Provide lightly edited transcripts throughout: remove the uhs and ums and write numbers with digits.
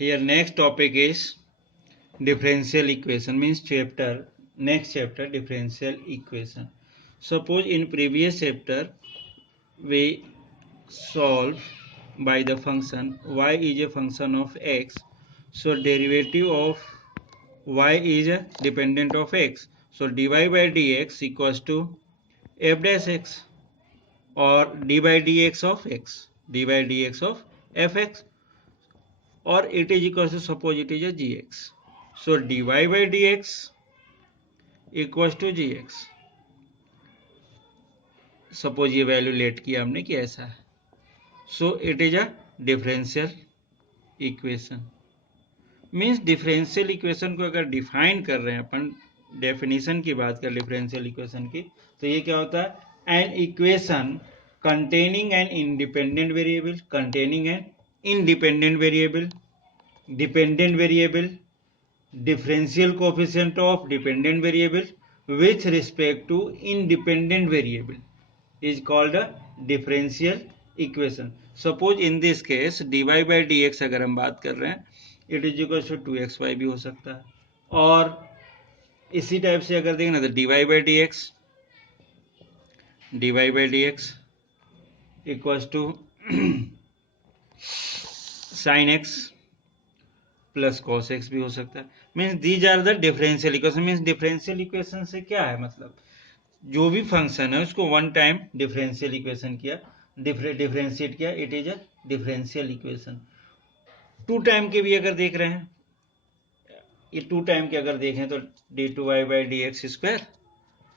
Here next topic is differential equation, means next chapter differential equation. Suppose in previous chapter we solve by the function y is a function of x, so derivative of y is a dependent of x, so dy by dx equals to f dash x, or d by dx of x, d by dx of fx, or it is equals to, suppose it is a gx, so dy by dx equals to gx. Suppose ये value late किया हमने कि ऐसा है, so it is a differential equation. Means differential equation को अगर define कर रहे हैं अपन, डेफिनेशन की बात कर डिफरेंशियल इक्वेशन की, तो ये क्या होता है, an equation containing an independent variable, containing an independent variable, dependent variable, differential coefficient of dependent variable with respect to independent variable is called a differential equation. Suppose in this case dy by dx अगर हम बात कर रहे हैं, it is equal to 2xy भी हो सकता है, और इसी टाइप से अगर देखें ना तो dy by dx equals to sin x plus cos x भी हो सकता है। Means these are the differential equation. Means differential equation से क्या है मतलब, जो भी फंक्शन है उसको वन टाइम डिफरेंशियल इक्वेशन किया, डिफरेंशिएट किया, it is a differential equation. Two time के भी अगर देख रहे हैं, ये टू टाइम के अगर देखें तो D two Y by D X square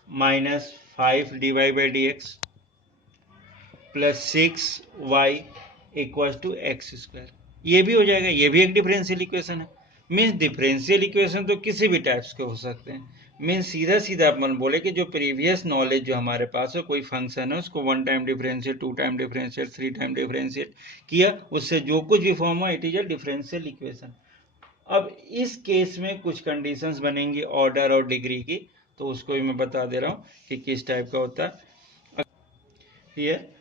minus 5 D Y by D X plus 6 Y equal to X square, ये भी हो जाएगा, ये भी एक डिफरेंशियल इक्वेशन है। मीन्स डिफरेंशियल इक्वेशन तो किसी भी टाइप्स के हो सकते हैं। मीन्स सीधा सीधा अपन बोले कि जो प्रीवियस नॉलेज जो हमारे पास है, कोई फंक्शन है उसको one time differentiate, two time differentiate, three time differentiate किया, उससे जो कुछ भी फॉर्म हुआ it is a differential equation. अब इस केस में कुछ कंडीशंस बनेंगी ऑर्डर और डिग्री की, तो उसको भी मैं बता दे रहा हूँ कि किस टाइप का होता है। Here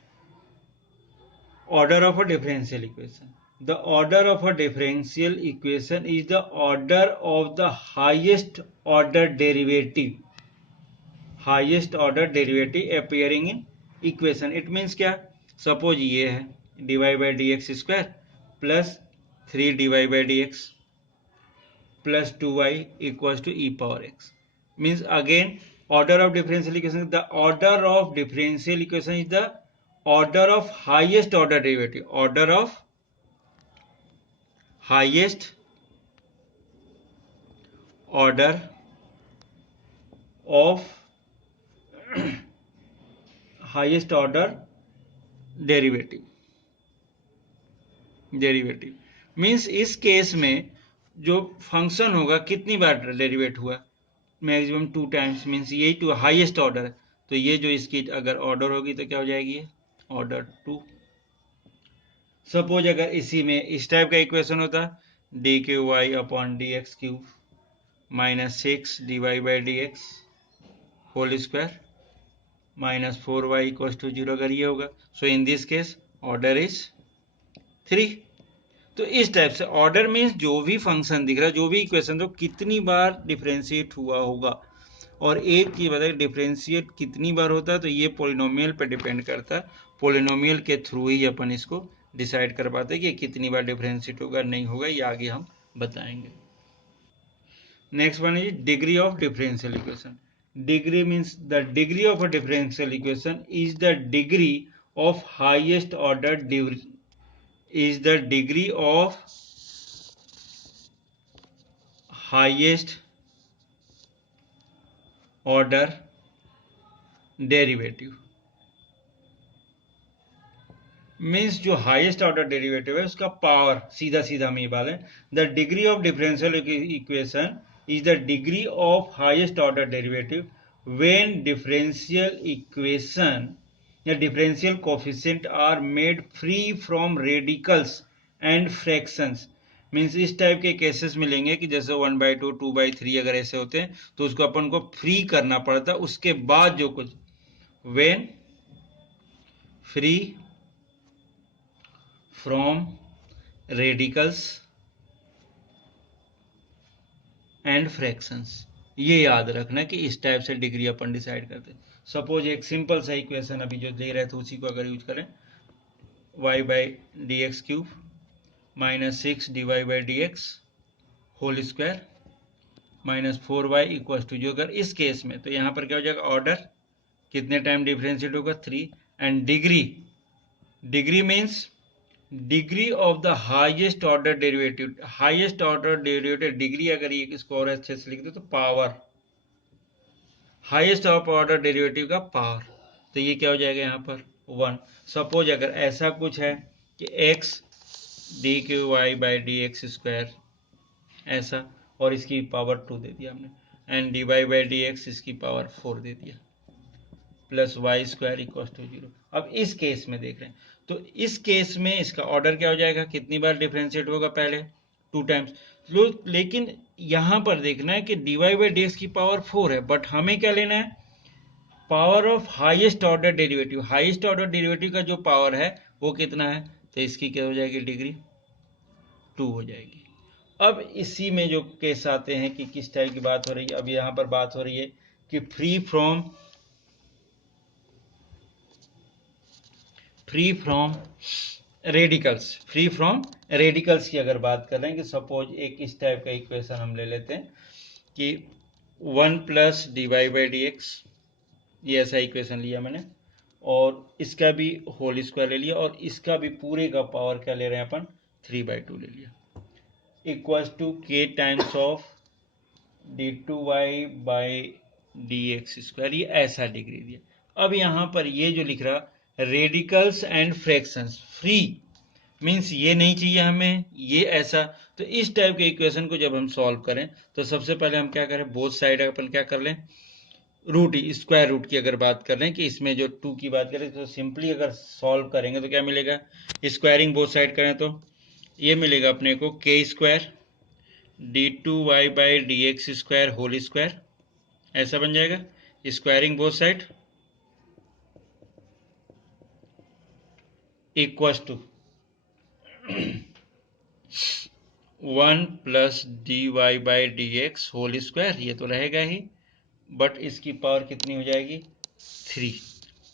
order of a differential equation. The order of a differential equation is the order of the highest order derivative, highest order derivative appearing in equation. It means क्या, suppose ये है dy by dx square plus 3 dy by dx plus 2y equals to e power x. Means again order of differential equation, the order of differential equation is the order of highest order derivative, order of highest order of highest order derivative means इस case में जो function होगा कितनी बार derivative हुआ, maximum 2 times, means यही to highest order है, तो ये जो इसकी अगर ऑर्डर होगी तो क्या हो जाएगी, ऑर्डर 2। सपोज अगर इसी में इस टाइप का इक्वेशन होता, d Q y upon D x cube minus 6 d Y by D x whole square minus 4y equal to 0, अगर ये होगा, so in this case order is 3। तो इस टाइप से ऑर्डर मीन्स जो भी फंक्शन दिख रहा है, जो भी इक्वेशन, तो कितनी बार डिफरेंशिएट हुआ होगा, और एक चीज बताइए डिफरेंशिएट कितनी बार होता है, तो ये पोलिनोमियल पे डिपेंड करता है। पोलिनोमियल के थ्रू ही अपन इसको डिसाइड कर पाते हैं कि कितनी बार डिफरेंशिएट होगा नहीं होगा, ये आगे हम बताएंगे। Next one is degree of differential equation. Degree means the degree of a differential equation is the degree of highest order is the degree of highest order derivative। Means जो हाईएस्ट ऑर्डर डेरिवेटिव है उसका power, सीधा सीधा हम ये बात है, the degree of differential equation is the degree of highest order derivative when differential equation या differential coefficient are made free from radicals and fractions। Means इस टाइप के केसेस मिलेंगे कि जैसे 1/2, 2/3 अगर ऐसे होते हैं तो उसको अपन को फ्री करना पड़ता है, उसके बाद जो कुछ when free from radicals and fractions. ये याद रखना कि इस टाइप से डिग्री अपन डिसाइड करते हैं। सपोज एक सिंपल सा इक्वेशन अभी जो दे रहे थे उसी को अगर यूज करें, y by D x cube minus 6 dy by D x whole square minus 4y equal to, जो अगर इस केस में तो यहाँ पर क्या हो जाएगा, ऑर्डर कितने टाइम डिफ्रेंशिएट होगा, 3, and degree, degree means degree of the highest order derivative, highest order derivative degree, अगर ये इसको और अच्छे से लिख दे तो power, highest of order derivative का पावर, तो ये क्या हो जाएगा यहाँ पर 1। सपोज अगर ऐसा कुछ है कि x D Q Y by D X square ऐसा, और इसकी पावर 2 दे दिया हमने, and D Y by D X इसकी पावर 4 दे दिया, plus Y square equal to 0। अब इस केस में देख रहे हैं, तो इस केस में इसका ऑर्डर क्या हो जाएगा, कितनी बार डिफ्रेंशिएट होगा, पहले 2 टाइम्स। लेकिन यहां पर देखना है कि D Y by D X की पावर 4 है, बट हमें क्या लेना है, power of highest order derivative, highest order derivative का जो पावर है वो कितना है, तो इसकी क्या हो जाएगी, डिग्री 2 हो जाएगी। अब इसी में जो केस आते हैं कि किस टाइप की बात हो रही है, अब यहाँ पर बात हो रही है कि free from radicals, free from radicals की अगर बात कर रहे हैं कि सपोज एक इस टाइप का इक्वेशन हम ले लेते हैं कि 1 plus D Y by D X, ये ऐसा इक्वेशन लिया मैंने, और इसका भी होल स्क्वायर ले लिया, और इसका भी पूरे का पावर क्या ले रहे हैं अपन, 3/2 ले लिया, equals to k times of D two Y by D X square, ये ऐसा डिग्री दिया। अब यहाँ पर ये जो लिख रहा radicals and fractions, free means ये नहीं चाहिए हमें, ये ऐसा, तो इस टाइप के इक्वेशन को जब हम सॉल्व करें तो सबसे पहले हम क्या करें, बोथ साइड अपन क्या कर लें, रूट, स्क्वायर रूट की अगर बात कर रहे हैं कि इसमें जो 2 की बात करें तो सिंपली अगर सॉल्व करेंगे तो क्या मिलेगा, स्क्वायरिंग बोथ साइड करें तो ये मिलेगा अपने को k square D two Y by D X square whole square, ऐसा बन जाएगा, squaring both side equals to 1 plus D Y by D x whole square, ये तो रहेगा ही, बट इसकी पावर कितनी हो जाएगी, 3,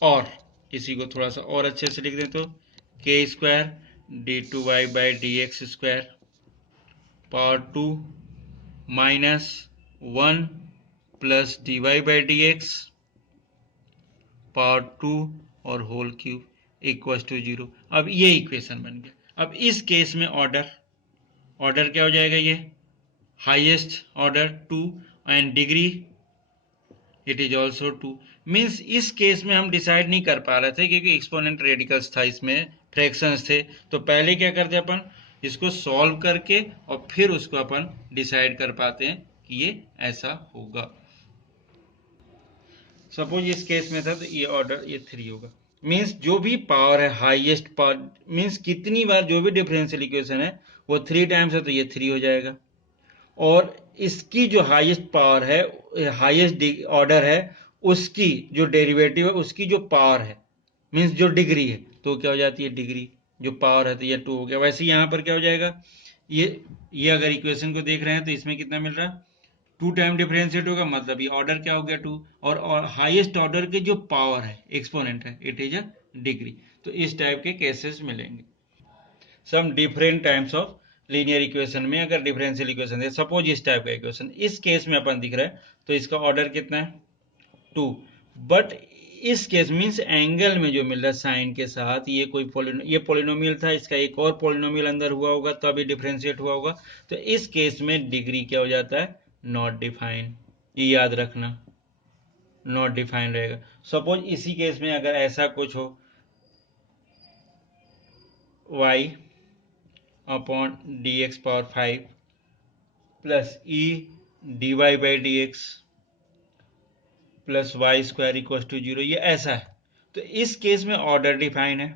और इसी को थोड़ा सा और अच्छे से लिख दें तो k square D two Y by D X square power 2 minus 1 plus D Y by D X power 2 और होल क्यूब इक्वल टू 0। अब ये इक्वेशन बन गया। अब इस केस में ऑर्डर क्या हो जाएगा, ये highest order 2 and degree it is also 2, means इस केस में हम डिसाइड नहीं कर पा रहे थे क्योंकि एक्सपोनेंट रेडिकल्स था, इसमें फ्रैक्शंस थे, तो पहले क्या करते अपन, इसको सॉल्व करके और फिर उसको अपन डिसाइड कर पाते हैं कि ये ऐसा होगा। सपोज इस केस में था तो ये ऑर्डर ये 3 होगा, मीन्स जो भी पावर है हाईएस्ट पावर, मीन्स कितनी बार जो भी डिफरेंशियल इक्वेशन है वो 3 टाइम्स है तो ये 3 हो जाएगा, और इसकी जो हाईएस्ट पावर है, हाईएस्ट ऑर्डर है, उसकी जो डेरिवेटिव है उसकी जो पावर है मीन्स जो डिग्री है, तो क्या हो जाती है, डिग्री जो पावर है तो ये 2 हो गया। वैसे यहाँ पर क्या हो जाएगा, ये अगर इक्वेशन को देख रहे हैं तो इसमें कितना मिल रहा है, 2 टाइम डिफरेंशिएट होगा, मतलब ये ऑर्डर क्या हो गया 2, और हाईएस्ट ऑर्डर के जो पावर है एक्सपोनेंट है इट इज अ डिग्री। तो इस टाइप के केसेस मिलेंगे। Some different types of linear equation में अगर डिफरेंशियल इक्वेशन है, सपोज इस टाइप का इक्वेशन, इस केस में अपन दिख रहा है तो इसका ऑर्डर कितना है 2, बट इस केस मीन्स एंगल में जो मिल रहा है साइन के साथ, ये कोई ये पोलिनोमियल था, इसका एक और पोलिनोमियल अंदर हुआ होगा तो अभी डिफरेंशिएट हुआ होगा, तो इस केस में डिग्री क्या हो जाता है, नॉट डिफाइंड, ये याद रखना, नॉट डिफाइंड रहेगा। सपोज इसी केस में अगर ऐसा कुछ हो, y upon D X power 5 plus E D Y by D X plus Y square equal to 0, ये ऐसा है, तो इस केस में ऑर्डर डिफाइन है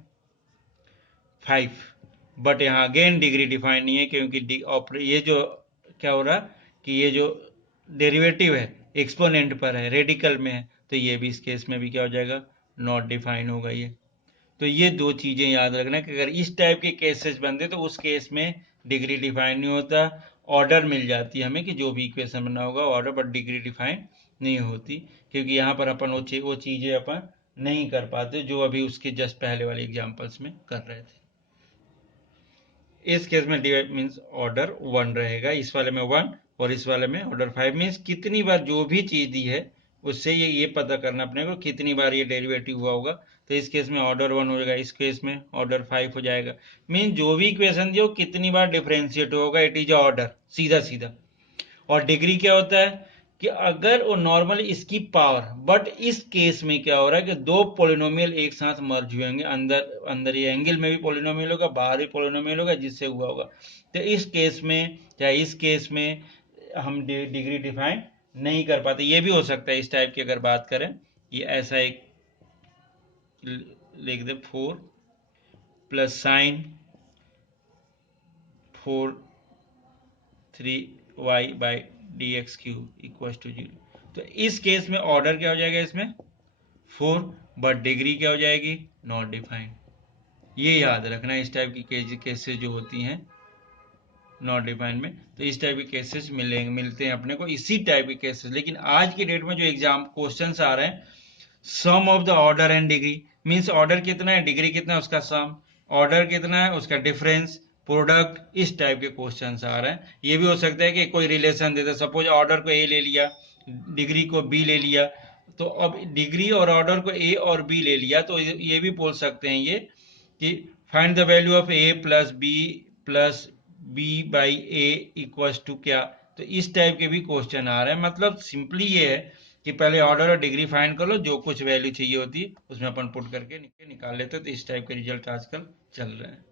5, बट यहाँ अगेन डिग्री डिफाइन नहीं है क्योंकि ये जो क्या हो रहा कि ये जो डेरिवेटिव है एक्सपोनेंट पर है, रेडिकल में है, तो ये भी इस केस में भी क्या हो जाएगा, नॉट डिफाइन होगा ये। तो ये 2 चीजें याद रखना कि अगर इस टाइप के केसेस बनते तो उस केस में डिग्री डिफाइन नहीं होता, ऑर्डर मिल जाती है हमें कि जो भी इक्वेशन बना होगा ऑर्डर, बट डिग्री डिफाइन नहीं होती, क्योंकि यहाँ पर अपन वो चीज़ें अपन नहीं कर पाते जो अभी उसके जस्ट पहले वाले एग्जाम्पल्स में कर रहे थे। इस केस में डिवाइड मीन्स ऑर्डर 1 रहेगा, इस वाले में 1 और इस वाले में ऑर्डर 5, मीन्स कितनी बार जो भी चीज दी है उससे ये पता करना अपने को कितनी बार ये डेरिवेटिव हुआ होगा। तो इस केस में ऑर्डर 1 हो जाएगा, इस केस में ऑर्डर 5 हो जाएगा। मीन्स जो भी इक्वेशन दी हो कितनी बार डिफरेंशिएट होगा, इट इज ऑर्डर, सीधा सीधा। और डिग्री क्या होता है कि अगर वो नॉर्मली इसकी पावर, बट इस केस में क्या हो रहा है कि दो पोलिनोमियल एक साथ मर्ज हुए होंगे, अंदर अंदर ये एंगल में भी पोलिनोमियल होगा, बाहर भी पोलिनोमियल होगा, जिससे हुआ होगा। तो इस केस में या इस केस में हम डिग्री डिफाइन नहीं कर पाते। ये भी हो सकता है इस टाइप की अगर बात करें, ये ऐसा एक लिख दे 4 plus sine 4(3y) by D x cube equal to 0। तो इस केस में ऑर्डर क्या हो जाएगा इसमें 4, बट डिग्री क्या हो जाएगी नॉट डिफाइंड। ये याद रखना, इस टाइप की केसेस जो होती हैं नॉट डिफाइंड में, तो इस टाइप के केसेस मिलते हैं अपने को, इसी टाइप के केसेस। लेकिन आज की डेट में जो एग्जाम क्वेश्चंस आ रहे हैं, some of the order and degree, means order कितना है डिग्री कितना है उसका सम, ऑर्डर कितना है उसका डिफरेंस, प्रोडक्ट, इस टाइप के क्वेश्चंस आ रहे हैं। ये भी हो सकता है कि कोई रिलेशन देते, सपोज ऑर्डर को ए ले लिया, डिग्री को बी ले लिया, तो अब डिग्री और ऑर्डर को ए और बी ले लिया, तो ये भी बोल सकते हैं ये कि find the value of A plus B by A equals to क्या। तो इस टाइप के भी क्वेश्चन आ रहे हैं। मतलब सिंपली ये है कि पहले ऑर्डर और डिग्री फाइंड कर लो, जो कुछ वैल्यू चाहिए होती है उसमें अपन पुट करके निकाल लेते हैं। तो इस टाइप के रिजल्ट आजकल चल रहे हैं।